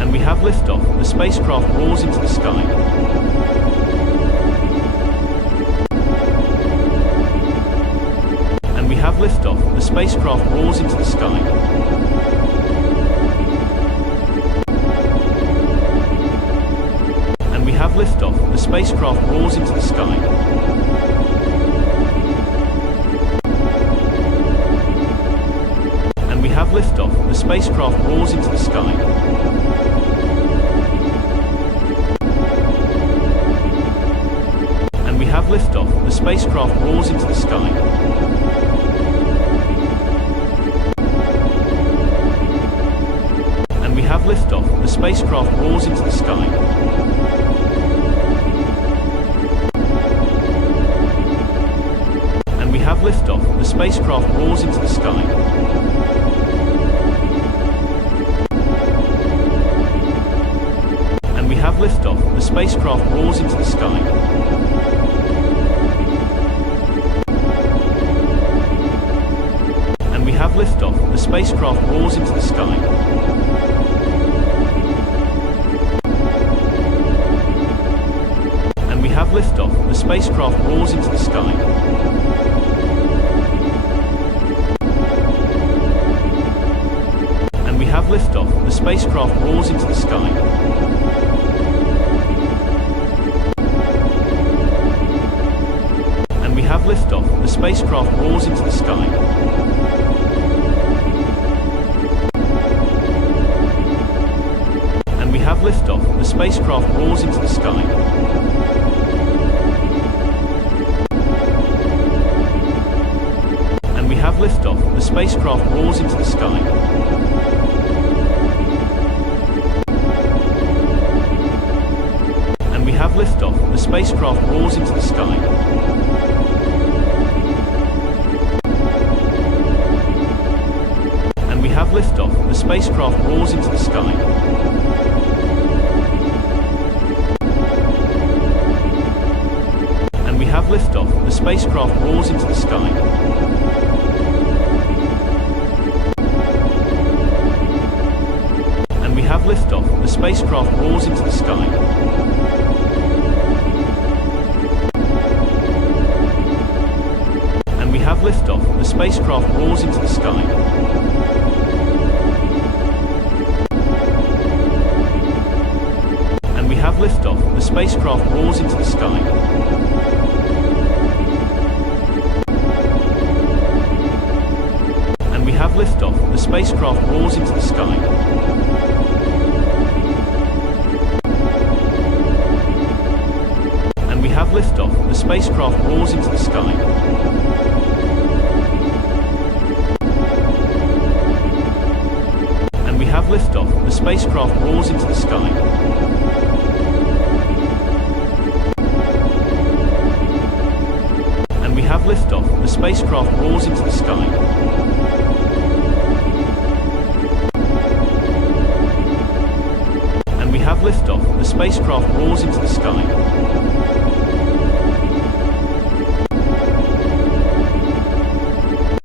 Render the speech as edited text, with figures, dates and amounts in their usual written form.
And we have liftoff. The spacecraft roars into the sky. And we have liftoff. The spacecraft roars into the sky. And we have liftoff. The spacecraft roars into the sky. And we have liftoff. The spacecraft roars into the sky. And we have liftoff. The spacecraft roars into the sky. And we have liftoff. The spacecraft roars into the sky. And we have liftoff. The spacecraft roars into the sky. And we have liftoff. The spacecraft roars into the sky. And we have liftoff. The spacecraft roars into the sky. And we have liftoff. The spacecraft roars into the sky. And we have liftoff. The spacecraft roars into the sky. And we have liftoff. The spacecraft roars into the sky. And we have liftoff. The spacecraft roars into the sky. And we have liftoff. The spacecraft roars into the sky. And we have liftoff. The spacecraft roars into the sky. And we have liftoff. The spacecraft roars into the sky. And we have liftoff. The spacecraft roars into the sky. And we have liftoff. The spacecraft roars into the sky. And we have liftoff. The spacecraft roars into the sky. And we have liftoff. The spacecraft roars into the sky. And we have liftoff. The spacecraft roars into the sky. And we have liftoff. The spacecraft roars into the sky. And we have liftoff. The spacecraft roars into the sky. And we have liftoff. The spacecraft roars into the sky. And we have liftoff. The spacecraft roars into the sky.